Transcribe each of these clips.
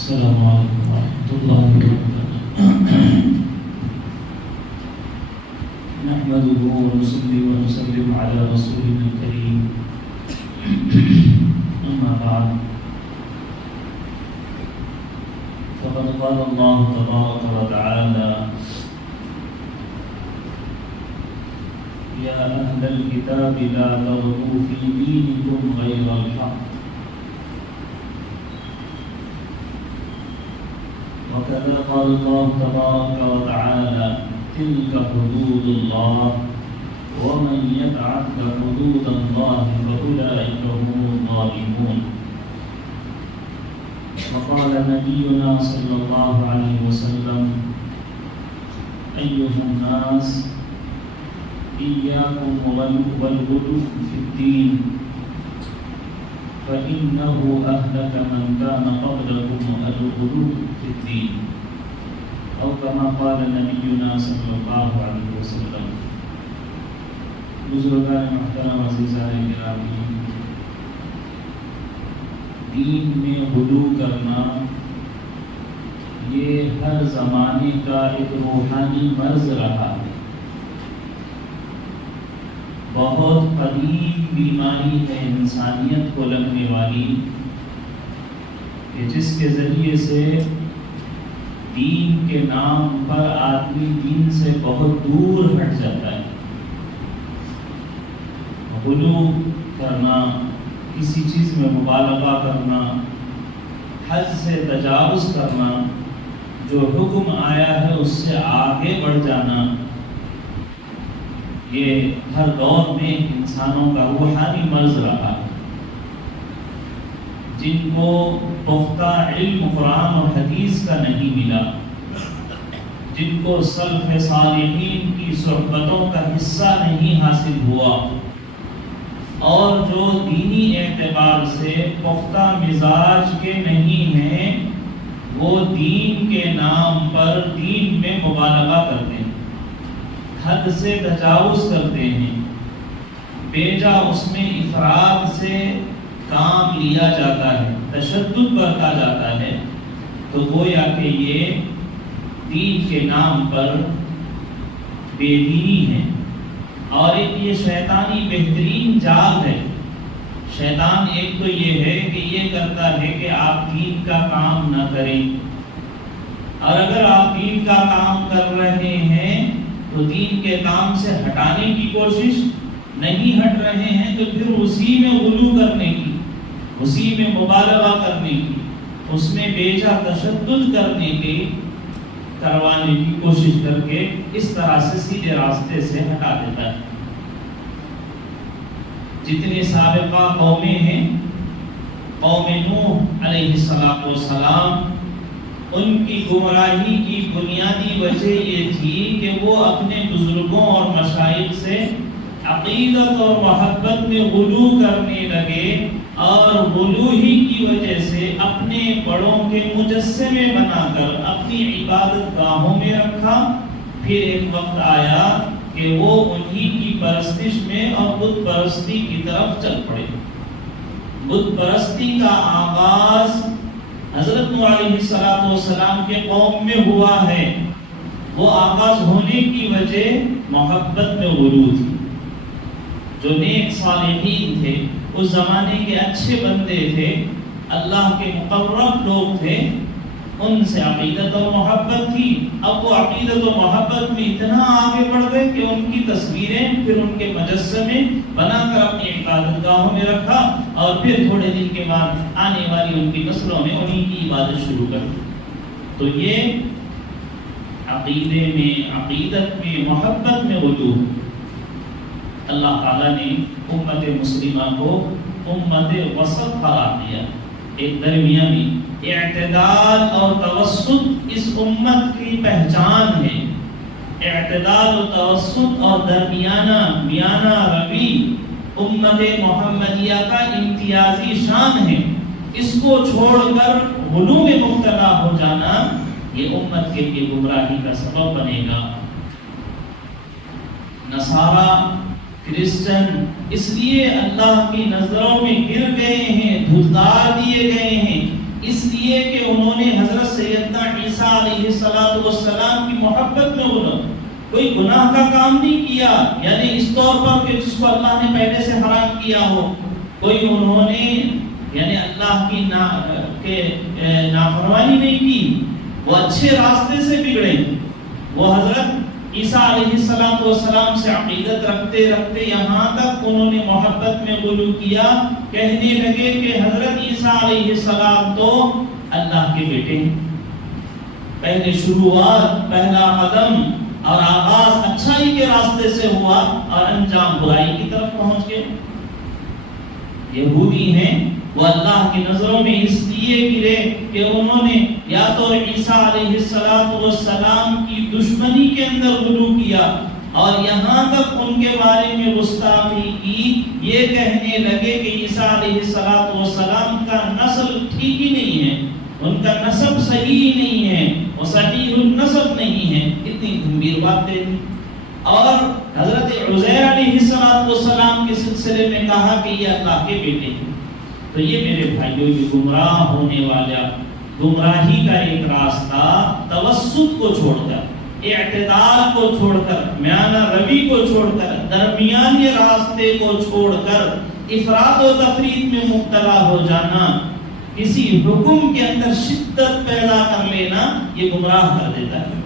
السلام علیکم ورحمۃ اللہ وبرکاتہ۔ نحمده ونصلي ونسلم على رسولنا الكريم، أما بعد، فقد قال الله تبارك وتعالى: يا أهل الكتاب لا تغلوا في دينكم غير الحق وكذا قال الله تبارك وتعالى: تلك حدود الله ومن يتعد حدود الله فأولئك هم الظالمون. وقال نبينا صلى الله عليه وسلم: أيها الناس إياكم والغلو في الدين فإنه أهلك من كان قبلكم الغلو في الدين، أو كما قال نبينا صلى الله عليه وسلم. بزرگان محترم عزیزان گرامی، دین میں غلو کرنا یہ ہر زمانے کا ایک روحانی مرض رہا ہے، بہت قدیم بیماری ہے انسانیت کو لگنے والی، کہ جس کے ذریعے سے دین کے نام پر آدمی دین سے بہت دور ہٹ جاتا ہے۔ غلو کرنا، کسی چیز میں مبالغہ کرنا، حد سے تجاوز کرنا، جو حکم آیا ہے اس سے آگے بڑھ جانا، یہ ہر دور میں انسانوں کا روحانی مرض رہا ہے۔ جن کو پختہ علم قرآن اور حدیث کا نہیں ملا، جن کو سلف صالحین کی صحبتوں کا حصہ نہیں حاصل ہوا، اور جو دینی اعتبار سے پختہ مزاج کے نہیں ہیں، وہ دین کے نام پر دین میں مبالغہ کرتے ہیں، حد سے تجاوز کرتے ہیں، بیجا اس میں افراط سے کام لیا جاتا ہے، تشدد برتا جاتا ہے، تو گویا کہ یہ دین کے نام پر بے دینی ہے۔ اور ایک یہ شیطانی بہترین جال ہے۔ شیطان ایک تو یہ ہے کہ یہ کرتا ہے کہ آپ دین کا کام نہ کریں، اور اگر آپ دین کا کام کر رہے ہیں تو دین کے کام سے ہٹانے کی کوشش نہیں ہٹ رہے ہیں، تو پھر اسی میں غلو کرنے کی، اسی میں مبالغہ کرنے کی، اس میں بیجا تشدد کروانے کی کوشش کر کے اس طرح سے سیدھے راستے سے ہٹا دیتا ہے۔ جتنے سابقہ قومیں ہیں، قوم نوح علیہ السلام، ان کی گمراہی کی بنیادی وجہ یہ تھی کہ وہ اپنے بزرگوں اور مشائخ سے عقیدت اور محبت میں غلو کرنے لگے، اور غلو ہی کی وجہ سے اپنے بڑوں کے مجسمے بنا کر اپنی عبادت گاہوں میں رکھا۔ پھر ایک وقت آیا کہ وہ انہی کی پرستش میں اور بت پرستی کی طرف چل پڑے۔ بت پرستی کا آغاز حضرت نوح علیہ السلام کے قوم میں ہوا ہے۔ وہ آغاز ہونے کی وجہ محبت میں غلو تھی۔ جو نیک صالحین تھے، اس زمانے کے اچھے بندے تھے، اللہ کے مقرب لوگ تھے، ان سے عقیدت اور محبت تھی۔ اب وہ عقیدت و محبت میں اتنا آگے بڑھ گئے کہ ان کی تصویریں، پھر ان کے مجسمے بنا کر اپنی عبادت گاہوں میں رکھا، اور پھر تھوڑے دن کے بعد آنے والی ان کی نسلوں میں انہی کی عبادت شروع کر دی۔ تو یہ عقیدے میں، عقیدت میں، محبت میں غلو۔ اللہ تعالیٰ نے امت مسلمہ کو امت وسط قرار دیا، ایک درمیانی۔ اعتدال اور توسط اس امت کی پہچان ہے۔ اعتدال و توسط اور میانہ روی امت محمدیہ کا امتیازی شان ہے۔ اس کو چھوڑ کر غلو میں مبتلا ہو جانا یہ امت کے لیے گمراہی کا سبب بنے گا۔ نصارہ، کرسچن اس لیے اللہ کی نظروں میں گر گئے ہیں، دھتکار دیے گئے ہیں، اس لیے کہ انہوں نے حضرت سیدنا عیسیٰ علیہ السلام کی محبت میں کوئی گناہ کا کام نہیں کیا، یعنی اس طور پر کہ جس کو اللہ نے پہلے سے حرام کیا ہو، کوئی انہوں نے یعنی اللہ کی نافرمانی نہیں کی، وہ اچھے راستے سے بگڑے، وہ حضرت عیسیٰ علیہ السلام سے عقیدت رکھتے رکھتے یہاں تک انہوں نے محبت میں غلو کیا، کہنے لگے کہ حضرت عیسیٰ علیہ السلام تو اللہ کے بیٹے ہیں۔ پہلے شروعات، پہلا قدم اور آغاز اچھائی کے راستے سے ہوا اور انجام برائی کی طرف پہنچ گئے۔ یہودی ہیں، وہ اللہ کی نظروں میں اس لیے گرے کہ انہوں نے یا تو عیسیٰ علیہ السلام کی دشمنی کے اندر غلو کیا اور یہاں تک ان کے بارے میں گستاخی کی، یہ کہنے لگے کہ عیسیٰ علیہ السلام کا نسل ٹھیک ہی نہیں ہے، ان کا نسب صحیح نہیں ہے، وہ صحیح النسب نہیں ہے۔ اتنی گمبھیر باتیں تھیں۔ اور حضرت عزیر علیہ السلام کے سلسلے میں کہا کہ یہ اللہ کے بیٹے ہیں۔ تو یہ میرے بھائیوں یہ گمراہ ہونے والا گمراہی کا ایک راستہ توسط کو چھوڑ کر، اعتدال کو چھوڑ کر، میانہ روی کو چھوڑ کر، درمیانی راستے کو چھوڑ کر افراط و تفریط میں مبتلا ہو جانا، کسی حکم کے اندر شدت پیدا کر لینا، یہ گمراہ کر دیتا ہے۔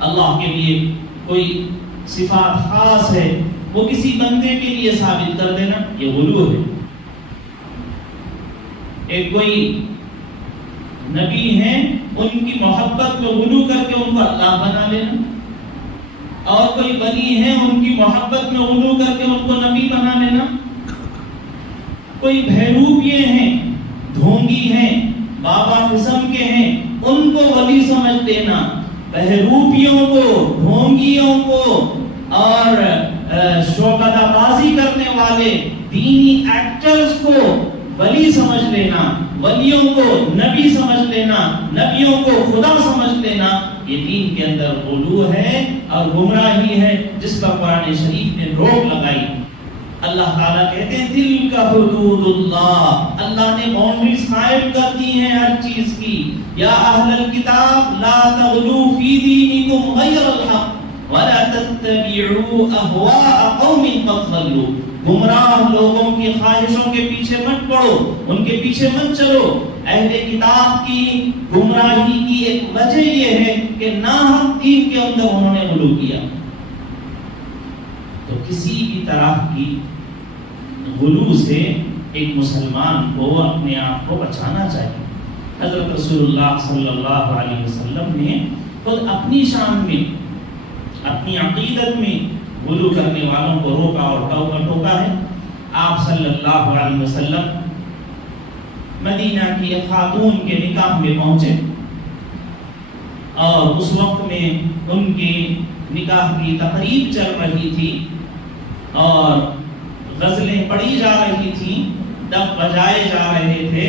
اللہ کے لیے کوئی صفات خاص ہے وہ کسی بندے کے لیے ثابت کر دینا، یہ غلو ہے۔ ایک کوئی نبی ہیں، ان کی محبت میں غلو کر کے ان کو اللہ بنا لینا، اور کوئی ولی ہیں، ان کی محبت میں غلو کر کے ان کو نبی بنا لینا۔ کوئی بہروپیے ہیں، ڈھونگی ہیں، بابا قسم کے ہیں، ان کو ولی سمجھ لینا، بہروپیوں کو، ڈھونگیوں کو اور شعبدہ بازی کرنے والے دینی ایکٹرز کو ولی سمجھ لینا، ولیوں کو نبی سمجھ لینا، نبیوں کو خدا سمجھ لینا، یہ دین کے اندر غلو ہے اور گمراہی ہے جس پر قرآن شریف نے روک لگائی۔ اللہ تعالیٰ کہتے ہیں دل کا حدود اللہ، اللہ نے باؤنڈریز قائم کر دی ہیں ہر چیز کی۔ یا اہل الکتاب لا تغلو فی دینکم غیر الحق ولا تتبعوا اہواء قوم قد ضلوا، گمراہ لوگوں کی خواہشوں کے پیچھے مت پڑو، ان کے پیچھے مت چلو۔ اہل کتاب کی گمراہی کی ایک وجہ یہ ہے کہ ناحق دین کے اندر انہوں نے غلو کیا۔ تو کسی بھی طرح کی غلو سے ایک مسلمان کو اپنے آپ کو بچانا چاہیے۔ حضرت رسول اللہ صلی اللہ علیہ وسلم نے خود اپنی شان میں، اپنی عقیدت میں غلو کرنے والوں کو روکا اور ٹوکا ہے۔ آپ صلی اللہ علیہ وسلم مدینہ کی ایک خاتون کے نکاح میں پہنچے اور اس وقت میں ان کی نکاح کی تقریب چل رہی تھی اور غزلیں پڑھی جا رہی تھیں، دف بجائے جا رہے تھے،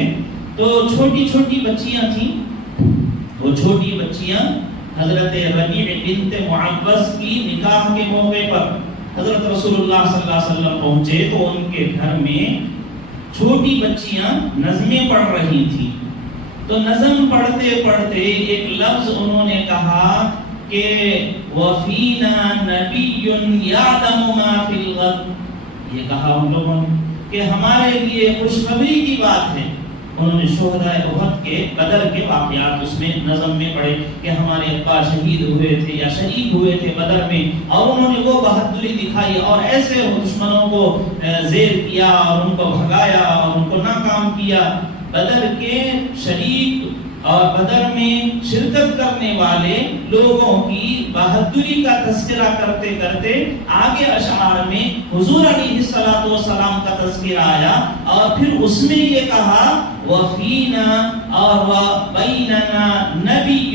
تو چھوٹی چھوٹی بچیاں تھیں، وہ چھوٹی بچیاں حضرت ربیع بنت معوذ کی نکاح کے موقع پر حضرت رسول اللہ صلی اللہ علیہ وسلم پہنچے تو ان کے گھر میں چھوٹی بچیاں نظمیں پڑھ رہی تھیں۔ تو نظم پڑھتے پڑھتے ایک لفظ انہوں نے کہا کہ وَفِينَا نَبِيٌّ يَعْلَمُ مَا فِي الْغَدِ، یہ کہا ان لوگوں نے کہ ہمارے لیے خوشخبری کی بات ہے۔ انہوں نے شہداء احد کے، بدر کے واقعات اس میں نظم میں پڑھے کہ ہمارے ابا شہید ہوئے تھے یا شہید ہوئے تھے بدر میں، اور انہوں نے وہ بہادری دکھائی اور ایسے دشمنوں کو زیر کیا اور ان کو بھگایا اور ان کو ناکام کیا۔ بدر کے شریک اور بدر میں شرکت کرنے والے لوگوں کی بہادری کا تذکرہ کرتے کرتے آگے اشعار میں حضور علیہ السلام کا تذکرہ آیا، اور پھر اس میں یہ کہا وَفِينَا اور وَبَيْنَنَا نَبِيٌّ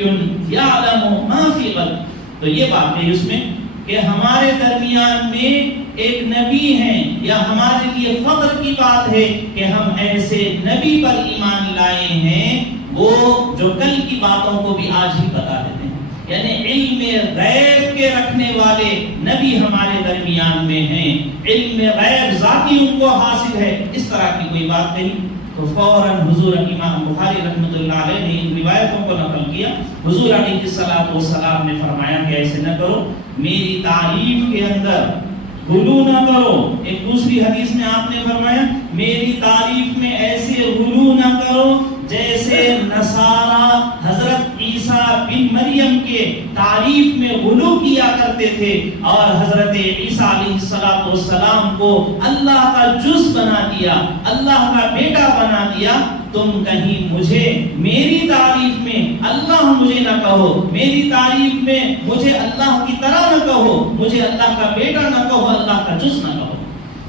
يَعْلَمُ مَا فِي غَدٍ۔ تو یہ بات ہے اس میں کہ ہمارے درمیان میں ایک نبی ہیں، یا ہمارے لیے فخر کی بات ہے کہ ہم ایسے نبی پر ایمان لائے ہیں وہ جو کل کی باتوں کو بھی آج ہی بتا دیتے ہیں۔ یعنی علم غیب کے رکھنے والے نبی ہمارے درمیان میں ہیں، علم غیب ذاتی ان کو حاصل ہے، اس طرح کی کوئی بات نہیں۔ تو فوراً حضور امام بخاری رحمۃ اللہ علیہ نے ان روایتوں کو نقل کیا۔ حضور علیہ الصلوۃ والسلام نے فرمایا کہ ایسے نہ کرو، میری تعریف کے اندر غلو نہ کرو۔ ایک دوسری حدیث میں آپ نے فرمایا میری تعریف میں ایسے غلو نہ کرو جیسے نصارہ حضرت عیسیٰ بن مریم کے تعریف میں غلو کیا کرتے تھے اور حضرت عیسیٰ علیہ السلام کو اللہ کا جز بنا دیا، اللہ کا بیٹا بنا دیا۔ تم کہیں مجھے میری تعریف میں اللہ مجھے نہ کہو، میری تعریف میں مجھے اللہ کی طرح نہ کہو، مجھے اللہ کا بیٹا نہ کہو، اللہ کا جز نہ کہو۔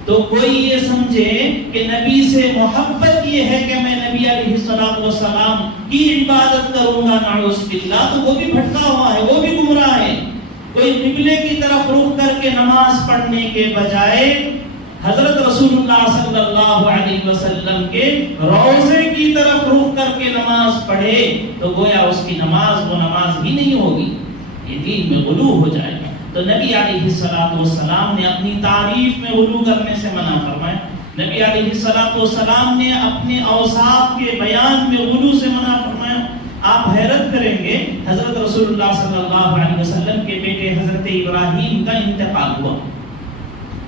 تو کوئی یہ سمجھے کہ نبی سے محبت یہ ہے کہ میں نبی علیہ السلام کی عبادت کروں گا، نعوذ باللہ، تو وہ بھی بھٹکا ہوا ہے، وہ بھی گمراہ ہے۔ کوئی قبلے کی طرف رخ کر کے نماز پڑھنے کے بجائے حضرت رسول اللہ صلی اللہ علیہ وسلم کے روضے کی طرف رخ کر کے نماز پڑھے تو گویا اس کی نماز وہ نماز ہی نہیں ہوگی، یہ دین میں غلو ہو جائے گا۔ تو نبی علیہ السلام نے اپنی تعریف میں غلو کرنے سے منع فرمایا، نبی علیہ السلام نے اپنے اوصاف کے بیان میں غلو سے منع فرمایا۔ آپ حیرت کریں گے حضرت رسول اللہ صلی اللہ علیہ وسلم کے بیٹے حضرت ابراہیم کا انتقال ہوا۔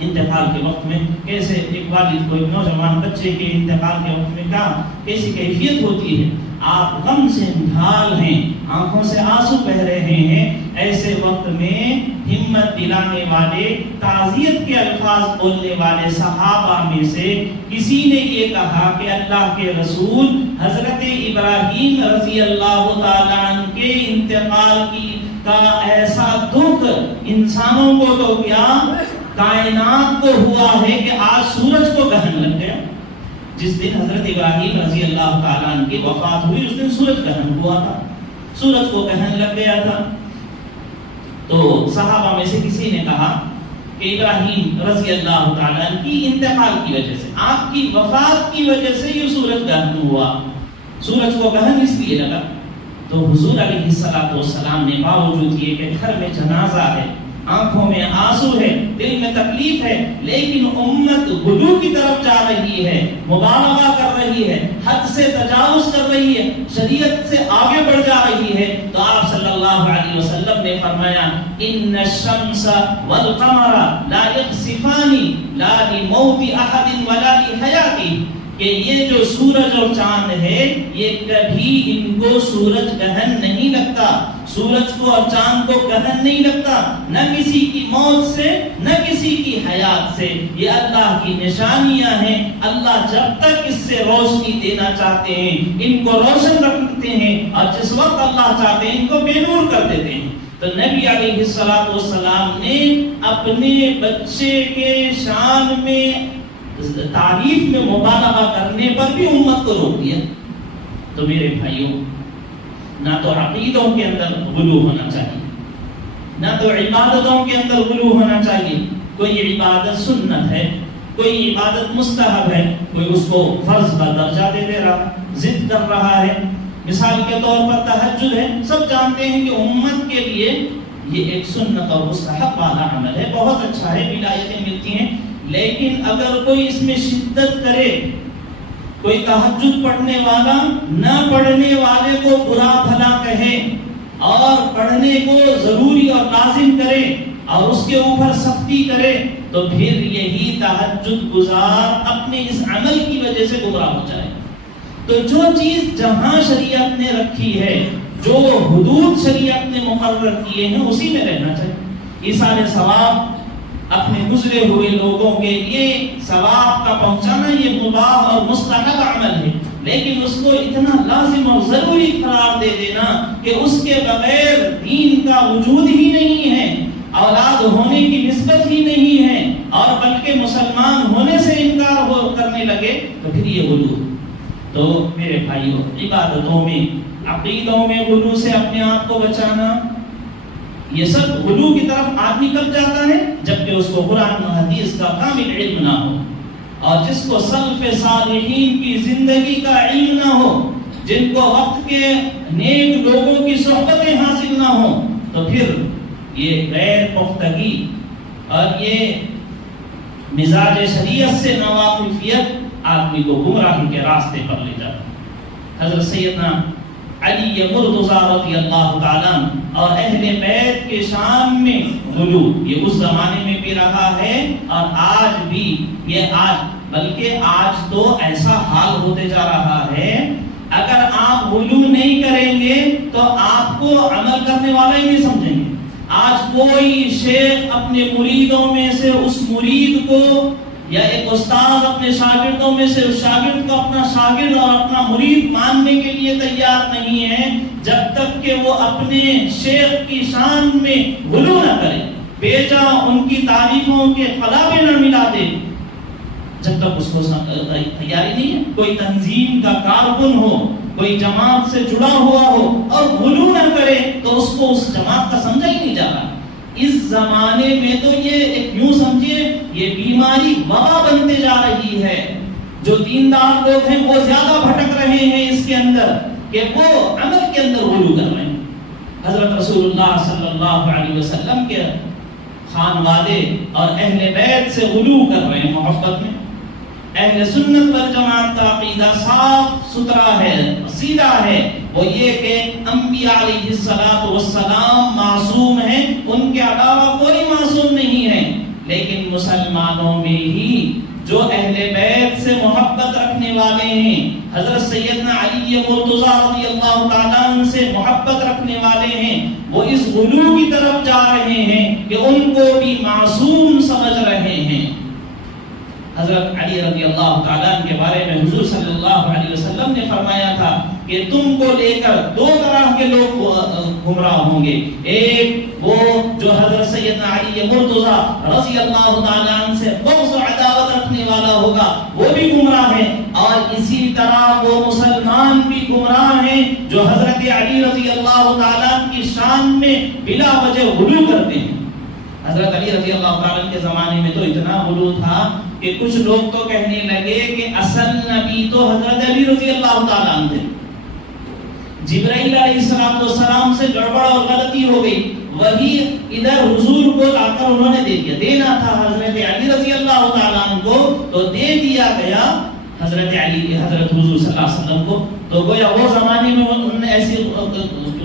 انتقال کے وقت میں کیسے ایک والد کو ایک نوجوان بچے کے انتقال کے وقت میں کیسی کیفیت ہوتی ہے، آپ غم سے ڈھال ہیں، آنکھوں سے آنسو بہ رہے ہیں، ایسے وقت میں ہمت دلانے والے، تعزیت کے الفاظ بولنے والے صحابہ میں سے کسی نے یہ کہا کہ اللہ کے رسول حضرت ابراہیم رضی اللہ تعالیٰ عنہ کے انتقال کا ایسا دکھ انسانوں کو تو کیا کائنات کو ہوا ہے کہ آج سورج کو گرہن لگ گیا۔ جس دن حضرت ابراہیم رضی اللہ تعالیٰ عنہ کی وفات ہوئی اس دن سورج گرہن ہوا تھا، سورج کو گرہن لگ گیا تھا۔ تو صحابہ میں سے کسی نے کہا کہ ابراہیم رضی اللہ تعالیٰ عنہ کی انتقال کی وجہ سے، آپ کی وفات کی وجہ سے یہ سورج گرہن ہوا، سورج کو گرہن اس لیے لگا۔ تو حضور علیہ السلام نے باوجود یہ کہ گھر میں جنازہ ہے، آنکھوں میں آنسو ہے، دل میں تکلیف ہے، لیکن امت غلو کی طرف جا رہی ہے، مبالغہ کر رہی ہے، حد سے تجاوز کر رہی ہے، شریعت سے آگے بڑھ جا رہی ہے، تو آپ صلی اللہ علیہ وسلم نے فرمایا ان الشمس والقمر لا يخسفان لا لموت احد ولا لحیاته، کہ یہ جو سورج اور چاند ہے یہ کبھی ان کو سورج گرہن نہیں لگتا، سورج کو اور چاند کو گرہن نہیں لگتا، نہ کسی کی موت سے نہ کسی کی حیات سے، یہ اللہ کی نشانیاں ہیں۔ اللہ جب تک اس سے روشنی دینا چاہتے ہیں ان کو روشن رکھتے ہیں، اور جس وقت اللہ چاہتے ہیں ان کو بے نور کر دیتے ہیں۔ تو نبی علیہ السلام نے اپنے بچے کے شان میں تعریف میں مبالغہ کرنے پر بھی امت کو روک دیا۔ تو میرے بھائیوں، نہ تو عقیدوں کے اندر غلو ہونا چاہیے، نہ تو عبادتوں کے اندر غلو ہونا چاہیے۔ کوئی عبادت سنت ہے، کوئی عبادت مستحب ہے، کوئی اس کو فرض کا درجہ دے رہا، ضد کر رہا ہے۔ مثال کے طور پر تہجد ہے، سب جانتے ہیں کہ امت کے لیے یہ ایک سنت اور مستحب والا عمل ہے، بہت اچھا ہے، ولایتیں ملتی ہیں، لیکن اگر کوئی اس میں شدت کرے، کوئی تہجد پڑھنے والا نہ پڑھنے والے کو برا بھلا کہے اور پڑھنے کو ضروری اور لازم کرے اور اس کے اوپر سختی کرے، تو پھر یہی تہجد گزار اپنے اس عمل کی وجہ سے گمراہ ہو جائے۔ تو جو چیز جہاں شریعت نے رکھی ہے، جو حدود شریعت نے مقرر کیے ہیں، اسی میں رہنا چاہیے۔ ایصال ثواب اپنے گزرے ہوئے لوگوں کے لیے ثواب کا پہنچانا یہ مباح اور مستحب عمل ہے، لیکن اس کو اتنا لازم اور ضروری قرار دے دینا کہ اس کے بغیر دین کا وجود ہی نہیں ہے، اولاد ہونے کی نسبت ہی نہیں ہے، اور بلکہ مسلمان ہونے سے انکار کرنے لگے، تو پھر یہ غلو۔ تو میرے بھائیوں، عبادتوں میں، عقیدوں میں غلو سے اپنے آپ کو بچانا، یہ سب غلو کی طرف آدمی کب جاتا ہے؟ جبکہ اس کو قرآن و حدیث کا کامل علم نہ ہو، اور جس کو سلف صالحین کی زندگی کا علم نہ ہو، جن کو وقت کے نیک لوگوں کی صحبتیں حاصل نہ ہو، تو پھر یہ غیر پختگی اور یہ مزاج شریعت سے ناواقفیت آدمی کو گمراہی کے راستے پر لے جاتا ہے۔ حضرت سیدنا علی مرتضیٰ رضی اللہ تعالیٰ اور اہل بیت کے شان میں غلو، یہ اس زمانے میں بھی رہا ہے اور آج بھی یہ بلکہ آج تو ایسا حال ہوتے جا رہا ہے، اگر آپ غلو نہیں کریں گے تو آپ کو عمل کرنے والا ہی نہیں سمجھیں گے۔ آج کوئی شیخ اپنے مریدوں میں سے اس مرید کو یا ایک استاد اپنے شاگردوں میں سے اس شاگرد کو اپنا شاگرد اور اپنا مرید ماننے کے لیے تیار نہیں ہے جب تک کہ وہ اپنے شیخ کی شان میں غلو نہ کرے، بیجا ان کی تعریفوں کے قلابے نہ ملا دے، جب تک اس کو تیاری نہیں ہے۔ کوئی تنظیم کا کارکن ہو، کوئی جماعت سے جڑا ہوا ہو اور غلو نہ کرے تو اس کو اس جماعت کا سمجھا ہی نہیں جا رہا۔ اس زمانے میں تو یہ ایک یوں سمجھیے یہ بیماری وبا بنتے جا رہی ہے۔ جو دیندار لوگ ہیں وہ زیادہ بھٹک رہے ہیں اس کے اندر کہ وہ عمل کے اندر غلو کر رہے ہیں۔ حضرت رسول اللہ صلی اللہ علیہ وسلم کے خانوادے اور اہل بیت سے غلو کر رہے ہیں محبت میں۔ اہل سنت والجماعت کا عقیدہ صاف ستھرا ہے، سیدھا ہے، وہ یہ کہ انبیاء علیہ السلام معصوم ہیں، ان کے علاوہ کوئی معصوم نہیں ہے، لیکن مسلمانوں میں ہی جو اہل بیت سے محبت رکھنے والے ہیں، حضرت سیدنا علی مرتضیٰ رضی اللہ تعالیٰ عنہ سے محبت رکھنے والے ہیں، وہ اس غلو کی طرف جا رہے ہیں کہ ان کو بھی معصوم سمجھ رہے ہیں۔ حضرت علی رضی اللہ تعالیٰ عنہ کے بارے میں حضور صلی اللہ علیہ وسلم نے فرمایا تھا کہ تم کو لے کر دو طرح کے لوگ گمراہ ہوں گے، ایک وہ جو حضرت سیدنا علی مرتضیٰ رضی اللہ تعالیٰ عنہ سے بغض و عداوت رکھنے والا ہوگا، وہ بھی گمراہ ہے، اور اسی طرح وہ مسلمان بھی گمراہ ہیں جو حضرت علی رضی اللہ تعالیٰ عنہ کی شان میں بلا وجہ غلو کرتے ہیں۔ حضرت علی رضی اللہ تعالیٰ عنہ کے زمانے میں تو اتنا غلو تھا کہ کچھ لوگ تو کہنے لگے کہ اصل نبی تو حضرت علی رضی اللہ تعالیٰ عنہ تھے، جبرائیل علیہ السلام سے گڑبڑ اور غلطی ہو گئی، وہی ادھر حضور کو لا کر انہوں نے دے دیا، دینا تھا حضرت علی رضی اللہ تعالیٰ عنہ کو تو دے دیا گیا حضرت علی حضرت حضور صلی اللہ علیہ وسلم کو، تو گویا وہ زمانے میں انہوں نے ایسے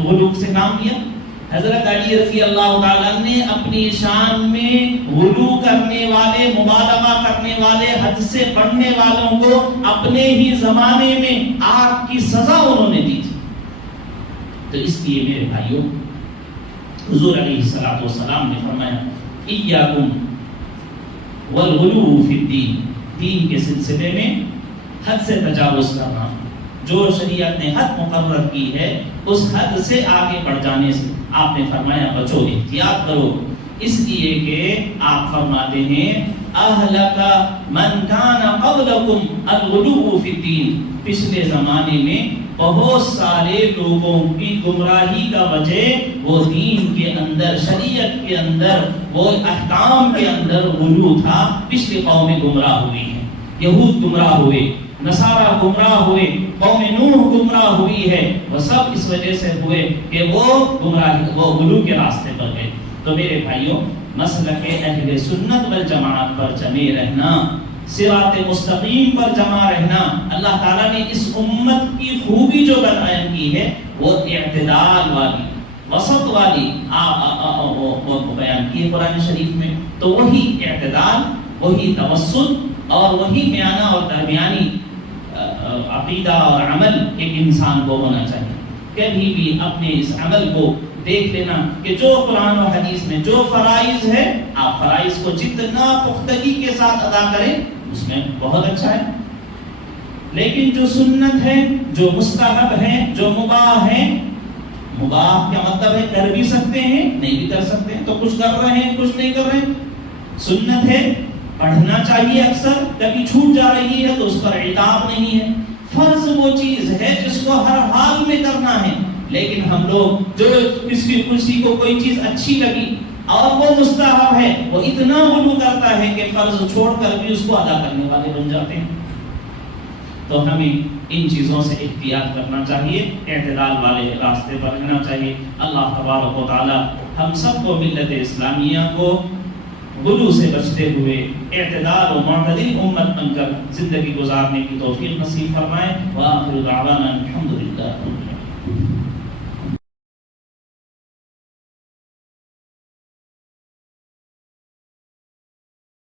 غلو سے کام کیا۔ حضرت علی رضی اللہ تعالیٰ نے اپنی شان میں غلو کرنے والے، مبالغہ کرنے والے، حد سے بڑھنے والوں کو اپنے ہی زمانے میں آگ کی سزا انہوں نے دی تھی۔ تو اس لیے میرے بھائیوں، حضور علیہ السلام نے فرمایا ایاکم والغلو فی الدین، دین کے سلسلے میں حد سے تجاوز کرنا، جو شریعت نے حد مقرر کی ہے اس حد سے آگے بڑھ جانے سے آپ نے فرمایا بچو، احتیاط کرو، اس لیے کہ آپ فرماتے ہیں اہلک من کان قبلکم الغلو فی الدین، پچھلے زمانے میں بہت سارے لوگوں کی گمراہی کا وجہ وہ دین کے اندر، شریعت کے اندر، وہ احکام کے اندر غلو تھا۔ پچھلی قومیں گمراہ ہوئی ہیں، یہود گمراہ ہوئے، نصارہ گمراہ ہوئے، قوم نوح گمراہ ہوئی ہے، وہ سب اس وجہ سے ہوئے کہ وہ غلو کے راستے پر گئے۔ تو میرے بھائیوں، مسلک اہل سنت والجماعت پر جمے رہنا، صراط مستقیم پر جمع رہنا، اللہ تعالیٰ نے اس امت کی خوبی جو بیان کی ہے وہ اعتدال والی، وسط والی بیان کی ہے قرآن شریف میں۔ تو وہی اعتدال، وہی توسط اور وہی میانہ اور درمیانی عقیدہ اور عمل ایک انسان کو ہونا چاہیے۔ کبھی بھی اپنے اس عمل کو دیکھ لینا کہ جو قرآن و حدیث میں جو فرائض ہے، آپ فرائض کو جتنا پختگی کے ساتھ ادا کریں اس میں بہت اچھا ہے، لیکن جو سنت ہے، جو مستحب ہے، جو مباح ہے، مباح کا مطلب ہے کر بھی سکتے ہیں، نہیں بھی کر سکتے ہیں، تو کچھ کر رہے ہیں کچھ نہیں کر رہے ہیں۔ سنت ہے پڑھنا چاہیے، اکثر کبھی چھوٹ جا رہی ہے تو اس پر عتاب نہیں ہے۔ فرض وہ چیز ہے جس کو ہر حال میں کرنا ہے، لیکن ہم لوگ جو کسی کو کوئی چیز اچھی لگی اور وہ مستحب ہے، وہ اتنا غلو کرتا ہے کہ فرض چھوڑ کر بھی اس کو ادا کرنے والے بن جاتے ہیں۔ تو ہمیں ان چیزوں سے احتیاط کرنا چاہیے، اعتدال والے راستے پر رہنا چاہیے۔ اللہ تبارک و تعالی ہم سب کو ملت اسلامیہ کو غلو سے بچتے ہوئے اعتدال و معتدل امت بن کر زندگی گزارنے کی توفیق نصیب فرمائے۔ وآخر دعوانا الحمدللہ۔